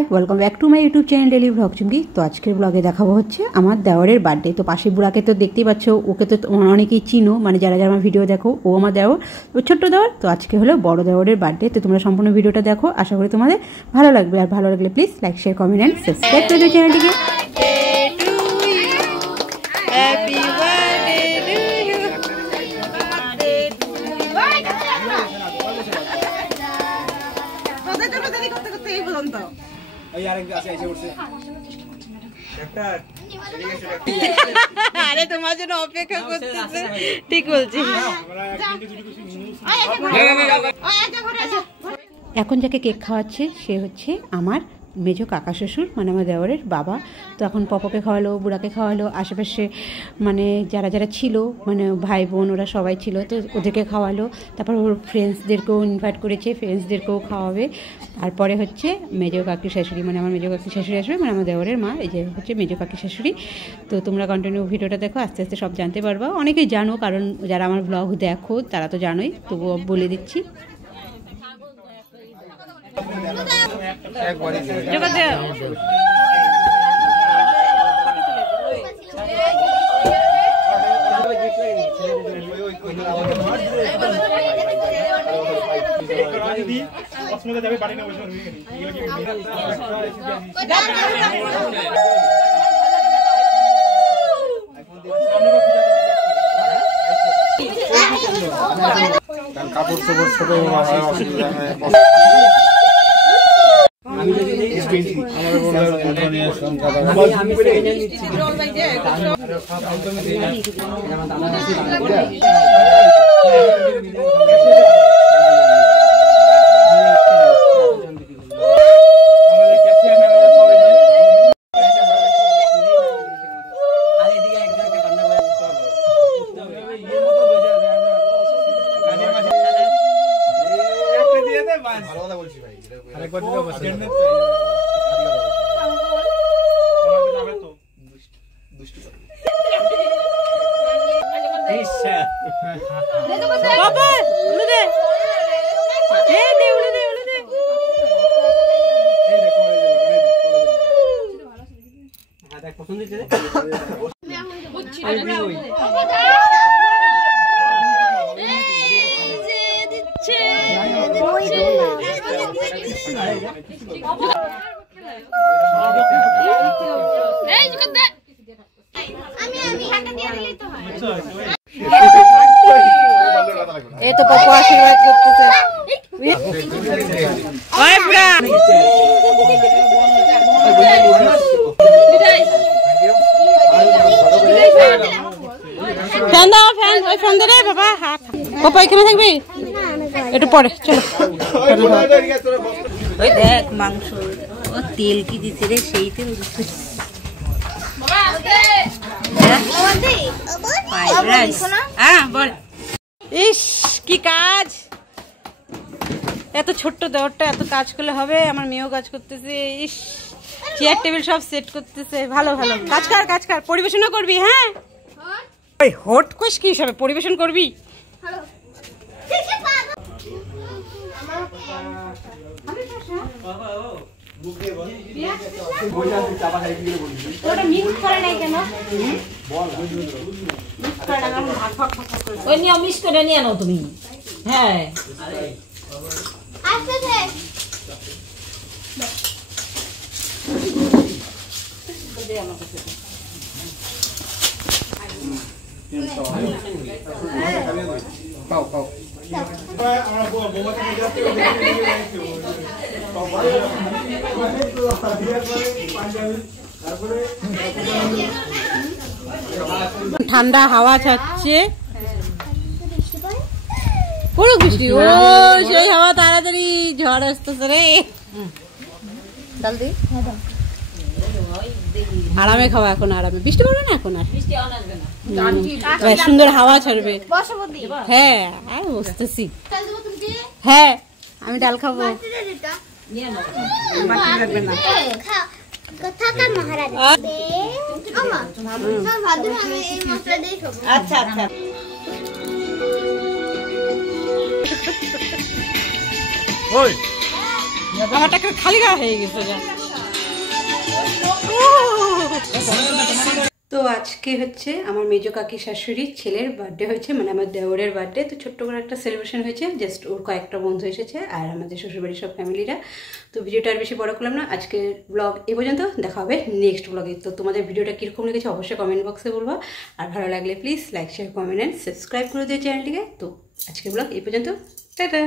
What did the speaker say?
Hi welcome back to my YouTube channel daily vlog Chumki. तो आजकल ब्लगे देखाबो हच्छे आमार देवरेर बार्थ तो पाशे बुड़ाके तो देखतेई पाच्छो, ओके तो अनेकेई चिनो, माने जारा जारा आमार भिडियो देखो ओ आमार देवर, ओ छोट्टो देवर। तो आजके हलो बड़ो देवरेर बार्थ तो तोमरा सम्पूर्ण भिडियोटा देखो, आशा करी तोमादेर भालो लागबे। आर भालो लागले please like share comment and subscribe करे दिओ चैनलटिके। আরে তোমার জন্য অপেক্ষা করতেছে, ঠিক বলছি। এখন যাকে কেক খাওয়াচ্ছে সে হচ্ছে আমার মেজো কাকা শ্বশুর, মানে আমার দেওরের বাবা। তো এখন পপকে খাওয়ালো, বুড়াকে খাওয়ালো, আশেপাশে মানে যারা যারা ছিল মানে ভাই বোন ওরা সবাই ছিল, তো ওদেরকে খাওয়ালো। তারপর ওর ফ্রেন্ডসদেরকেও ইনভাইট করেছে, ফ্রেন্ডসদেরকেও খাওয়াবে। তারপরে হচ্ছে মেজো কাকি শাশুড়ি, মানে আমার মেজো কাকি শাশুড়ি আসবে, মানে আমার দেওরের মা, এই যে হচ্ছে মেজো কাকি শাশুড়ি। তো তোমরা কন্টিনিউ ভিডিওটা দেখো, আস্তে আস্তে সব জানতে পারবা। অনেকেই জানো, কারণ যারা আমার ব্লগ দেখো তারা তো জানোই, তবুও বলে দিচ্ছি। কাপড় চোপড় ছোট অসুবিধা এই তো পাপা আশীর্বাদ করতেছে। ওই বুড়া ফ্যান দাও, ফ্যান ওই ফ্যান দে রে বাবা। পাপা এখানে থাকবি একটু পরে, চলো। ওই দেখ মাংস, ও তেল কি দিতে রে, সেই তেল দিতে। ইস কি কাজ, এত ছোট্ট দেওরটা এত কাজ করলে হবে? আমার মেয়েও কাজ করতেছে। ইস চেয়ার টেবিল সব সেট করতেছে। ভালো ভালো কাজ কর, কাজ কর, পরিবেশনও করবি। হ্যাঁ ওই হট কোষ কি হিসাবে পরিবেশন করবি? তুমি হ্যাঁ পাও পাও ঠান্ডা হাওয়া ছাড়ছে, পুরো বৃষ্টি। ও সেই হাওয়া, তাড়াতাড়ি ঝড় আসতেছে রে। আরামে খাওয়া এখন, আরামে। বৃষ্টি পড়বে না এখন, আর সুন্দর হাওয়া ছাড়বে। হ্যাঁ আর বসতেছি। হ্যাঁ আমি ডাল খাবো। আচ্ছা আচ্ছা আমারটা খালি গা হয়ে গেছে। তো আজকে হচ্ছে আমার মেজো কাকি শাশুড়ির ছেলের বার্থডে হয়েছে, মানে আমার দেওরের বার্থডে। তো ছোট্ট করে একটা সেলিব্রেশন হয়েছে, জাস্ট ওর কয়েকটা বন্ধু এসেছে আর আমাদের শ্বশুরবাড়ির সব ফ্যামিলিরা। তো ভিডিওটা আর বেশি বড় করলাম না, আজকের ব্লগ এ পর্যন্ত। দেখা হবে নেক্সট ব্লগে। তো তোমাদের ভিডিওটা কীরকম লেগেছে অবশ্যই কমেন্ট বক্সে বলবো, আর ভালো লাগলে please like share comment and subscribe করে দিও চ্যানেলটিকে। তো আজকের ব্লগ এই পর্যন্ত, টাটা।